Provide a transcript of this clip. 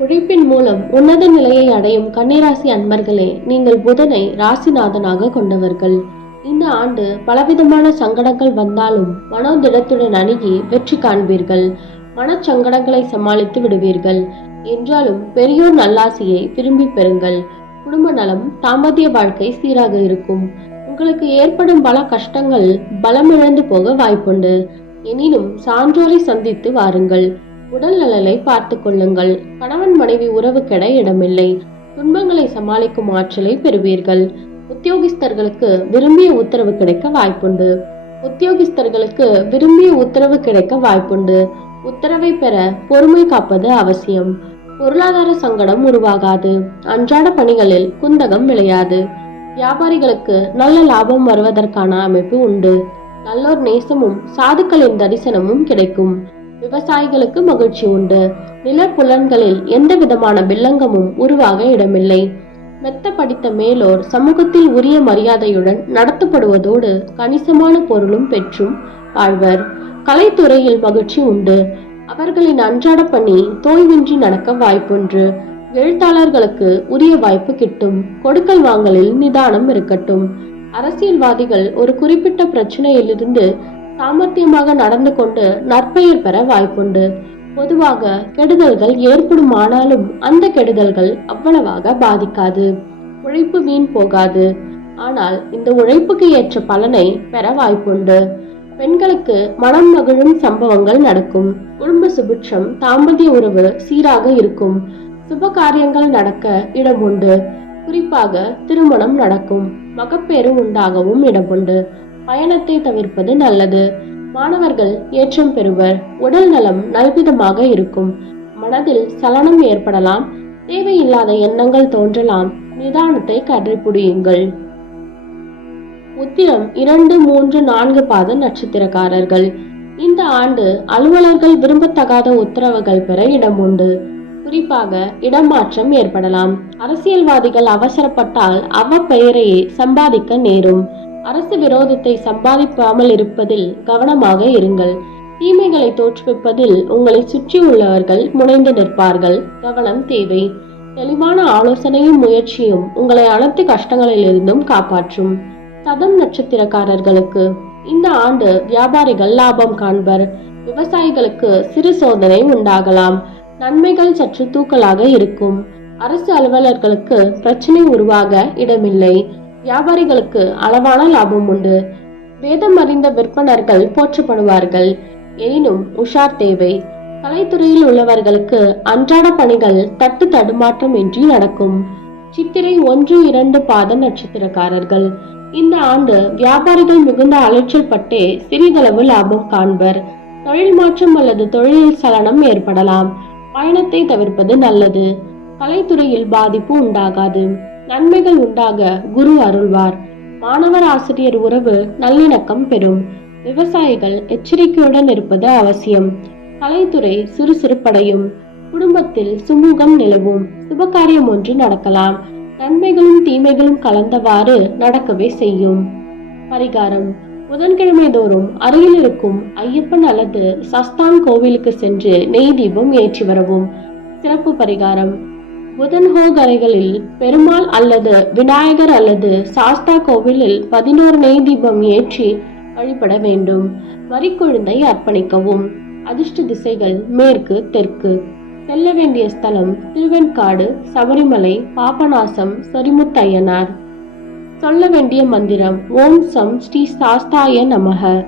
உழைப்பின் மூலம் உன்னத நிலையை அடையும் கன்னிராசி அன்பர்களே நீங்கள் புதனை ராசிநாதனாக கொண்டவர்கள். இந்த ஆண்டு பலவிதமான சங்கடங்கள் வந்தாலும் மனோதிடத்துடன் அணுகி வெற்றி காண்பீர்கள். மனச்சங்கடங்களை சமாளித்து விடுவீர்கள். என்றாலும் பெரியோர் நல்லாசியை திரும்பி பெறுங்கள். குடும்ப நலம் தாம்பத்திய வாழ்க்கை சீராக இருக்கும். உங்களுக்கு ஏற்படும் பல கஷ்டங்கள் பலமிழந்து போக வாய்ப்புண்டு. எனினும் சான்றோரை சந்தித்து வாருங்கள். உடல் நலனை பார்த்து கொள்ளுங்கள். கணவன் மனைவி உறவு கெட இடமில்லை. துன்பங்களை சமாளிக்கும் ஆற்றலை பெறுவீர்கள். உத்தியோகஸ்தர்களுக்கு விரும்பிய உத்தரவு கிடைக்க வாய்ப்புண்டு. உத்தியோகஸ்தர்களுக்கு விரும்பிய உத்தரவு கிடைக்க வாய்ப்புண்டு. உத்தரவை பெற பொறுமை காப்பது அவசியம். பொருளாதார சங்கடம் உருவாகாது. அன்றாட பணிகளில் குந்தகம் விளையாது. வியாபாரிகளுக்கு நல்ல லாபம் வருவதற்கான அமைப்பு உண்டு. நல்லோர் நேசமும் சாதுக்களின் தரிசனமும் கிடைக்கும். விவசாயிகளுக்கு மகிழ்ச்சி உண்டு. நிலப்புலன்களில் எந்த விதமான வில்லங்கமும் உருவாக இடமில்லை. மெத்த படித்த மேலோர் சமூகத்தில் உரிய மரியாதையுடன் நடத்தப்படுவதோடு கணிசமான பொருளும் பெற்றும் வாழ்வர் கலைத்துறையில் மகிழ்ச்சி உண்டு. அவர்களின் அன்றாட பணி தோய்வின்றி நடக்க வாய்ப்புண்டு எழுத்தாளர்களுக்கு உரிய வாய்ப்பு கிட்டும். கொடுக்கல் வாங்கலில் நிதானம் இருக்கட்டும். அரசியல்வாதிகள் ஒரு குறிப்பிட்ட பிரச்சனையிலிருந்து சாமர்த்தியமாக நடந்து கொண்டு நற்பெயர் பெற வாய்ப்புண்டு. பொதுவாக கெடுதல்கள் ஏற்படும் ஆனாலும் அந்த கெடுதல்கள் அவ்வளவாக பாதிக்காது. உழைப்பு வீண் போகாது. ஆனால் இந்த உழைப்புக்கு ஏற்ற பலனை பெற வாய்ப்புண்டு. பெண்களுக்கு மனம் மகிழும் சம்பவங்கள் நடக்கும். குடும்ப சுபிட்சம் தாம்பத்திய உறவு சீராக இருக்கும். சுப காரியங்கள் நடக்க இடம் உண்டு குறிப்பாக திருமணம் நடக்கும். மகப்பேறு உண்டாகவும் இடம் உண்டு பயணத்தை தவிர்ப்பது நல்லது. மாணவர்கள் ஏற்றம் பெறுவர். உடல் நலம் நல்விதமாக இருக்கும். மனதில் சலனம் ஏற்படலாம். தேவையில்லாத எண்ணங்கள் தோன்றலாம். நிதானத்தை கடைபிடியுங்கள். உத்திரம் இரண்டு மூன்று நான்கு பாத நட்சத்திரக்காரர்கள். இந்த ஆண்டு அலுவலர்கள் விரும்பத்தகாத உத்தரவுகள் பெற இடம் உண்டு. குறிப்பாக இடமாற்றம் ஏற்படலாம். அரசியல்வாதிகள் அவசரப்பட்டால் அவ்வப்பெயரையே சம்பாதிக்க நேரும். அரசு விரோதத்தை சம்பாதிக்காமல் இருப்பதில் கவனமாக இருங்கள். தீமைகளை தோற்றுவிப்பதில் உங்களை சுற்றி உள்ளவர்கள் முனைந்து நிற்பார்கள். கவனம் தேவை. தெளிவான ஆலோசனையும் முயற்சியும் உங்களை அனைத்து கஷ்டங்களிலிருந்தும் காப்பாற்றும். சதம் நட்சத்திரக்காரர்களுக்கு இந்த ஆண்டு வியாபாரிகள் லாபம் காண்பர். விவசாயிகளுக்கு சிறு சோதனை உண்டாகலாம். நன்மைகள் சற்று தூக்கலாக இருக்கும். அரசு அலுவலர்களுக்கு பிரச்சனை உருவாக இடமில்லை. வியாபாரிகளுக்கு அளவான லாபம் உண்டு. வேதம் அறிந்த விற்பனர்கள் போற்றப்படுவார்கள். எனினும் உஷார் தேவை. கலைத்துறையில் உள்ளவர்களுக்கு அன்றாட பணிகள் தட்டு தடுமாற்றம் இன்றி நடக்கும். சித்திரை ஒன்று இரண்டு பாத நட்சத்திரக்காரர்கள். இந்த ஆண்டு வியாபாரிகள் மிகுந்த அலைச்சல் பட்டே சிறிதளவு லாபம் காண்பர். தொழில் மாற்றம் அல்லது தொழிலில் சலனம் ஏற்படலாம். பயணத்தை தவிர்ப்பது நல்லது. கலைத்துறையில் பாதிப்பு உண்டாகாது. நன்மைகள் உண்டாக குரு அருள்வார். மாணவர் ஆசிரியர் உறவு நல்லிணக்கம் பெறும். விவசாயிகள் எச்சரிக்கையுடன் இருப்பது அவசியம். கலைத்துறை சுறுசுறுப்படையும். குடும்பத்தில் சுமூகம் நிலவும். சுபகாரியம் ஒன்று நடக்கலாம். நன்மைகளும் தீமைகளும் கலந்தவாறு நடக்கவே செய்யும். பரிகாரம். புதன்கிழமை தோறும் அருகில் இருக்கும் ஐயப்பன் அல்லது சஸ்தான் கோவிலுக்கு சென்று நெய் தீபம் ஏற்றி வரவும். சிறப்பு பரிகாரம். புதன்ஹோக் அறைகளில் பெருமாள் அல்லது விநாயகர் அல்லது சாஸ்தா கோவிலில் பதினோரு நெய் தீபம் ஏற்றி வழிபட வேண்டும். வரிக்குழுந்தை அர்ப்பணிக்கவும். அதிர்ஷ்ட திசைகள் மேற்கு தெற்கு. செல்ல வேண்டிய ஸ்தலம் திருவெண்காடு சபரிமலை பாபநாசம் சொரிமுத்தையனார். சொல்ல வேண்டிய மந்திரம் ஓம் சம் ஸ்ரீ சாஸ்தாய நமக.